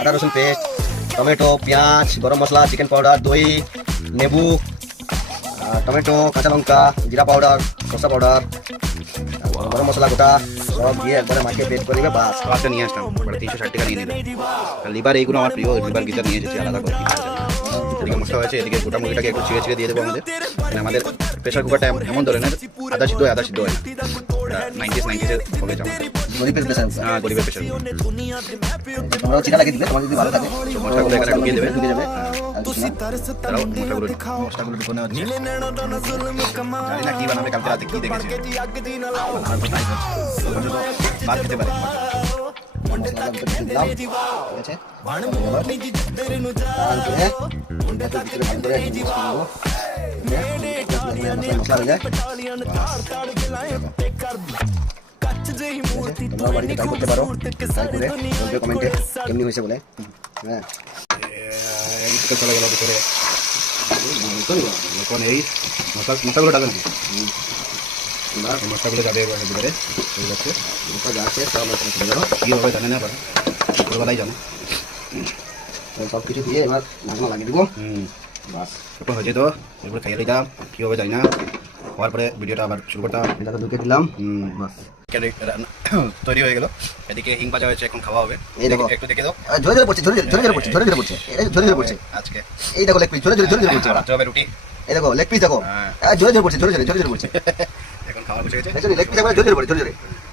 আদা রসুন paste, tomato, পেঁয়াজ, গরম মশলা, চিকেন পাউডার, দই, লেবু, টমেটো, কাঁচা লঙ্কা, জিরা পাউডার, সরষা পাউডার, গরম মশলা গোটা সব দিয়ে একবারে মাখিয়ে পেস্ট করে দিবে বাস। খাবারটা নিয়ে আসলাম, পরে 360 টাকা নিয়ে নিল। লিভার এইগুলো আমার প্রিয়, লিভার গিজার নিয়ে এসেছি আলাদা করে। এদিকে মশলা হয়েছে, এদিকে গোটা মুরগিটাকে একটু ছিঁড়ে ছিঁড়ে দিয়ে দেবো আমাদের। মানে আমাদের প্রেশার কুকারটা এমন ধরনের আদা সিদ্ধ হয় না। 90s হবে এটা আমাদের। গরিবের প্রেশার হ্যাঁ, গরিবের প্রেশার কুকার। তোমরাও চিরা লাগিয়ে দিবে, তোমার যদি ভালো থাকে মশলাগুলো এখানে ঢুকিয়ে দেবে। ঢুকে যাবে। আর কিছু না। তারাও মশলাগুলো ঢুকানো হচ্ছে। জানি না কি বানাবে, কালকে রাতে কি দেখেছি। ভাত খেতে পারে। মশলাটা ভিতরে ঢুকিয়ে দিলাম, ঠিক আছে? তারপরে এটাকে ভিতরে ভালো করে একটু mix করে নেবো। মশলা হয়ে যায়। তোমরা বাড়িতে ট্রাই করতে পারো, ট্রাই করে বলবে কমেন্টে কেমনি হয়েছে বলে। হ্যাঁ, চলে গেল ভিতরে। এখন এই মশলাগুলো ডাবেন কি? মশলাগুলো যাবে এবার ভিতরে। ঠিক আছে, মশলা যা আছে সব মশলা চলে গেলো। কীভাবে জানে না আবার, ছোটোবেলায় জানো। সব কিছু দিয়ে এবার ঢাকনা লাগিয়ে দেবো। বাস, এখন হয়েছে তো, এরপরে খাইয়ে দিলাম। কীভাবে জানি না, হওয়ার পরে ভিডিওটা আবার শুরু করতাম। এটাকে ঢুকে দিলাম। বাস, তৈরি হয়ে গেল। এদিকে হিং ভাজা হয়েছে, এখন খাওয়া হবে। এই দেখো। একটু দেখে দাও। ঝরে ঝরে পড়ছে, ঝরে ঝরে পড়ছে, ঝরে ঝরে পড়ছে, এই ঝরে ঝরে পড়ছে। আজকে এই দেখো লেগ পিস ঝরে ঝরে পড়ছে। রাত্রে হবে রুটি। এই দেখো লেগ পিস দেখো, ঝরে ঝরে পড়ছে, ঝরে ঝরে পড়ছে। এখন খাওয়া বসে গেছে। লেগ পিস ঝরে ঝরে পড়ছে, ঝরে ঝরে।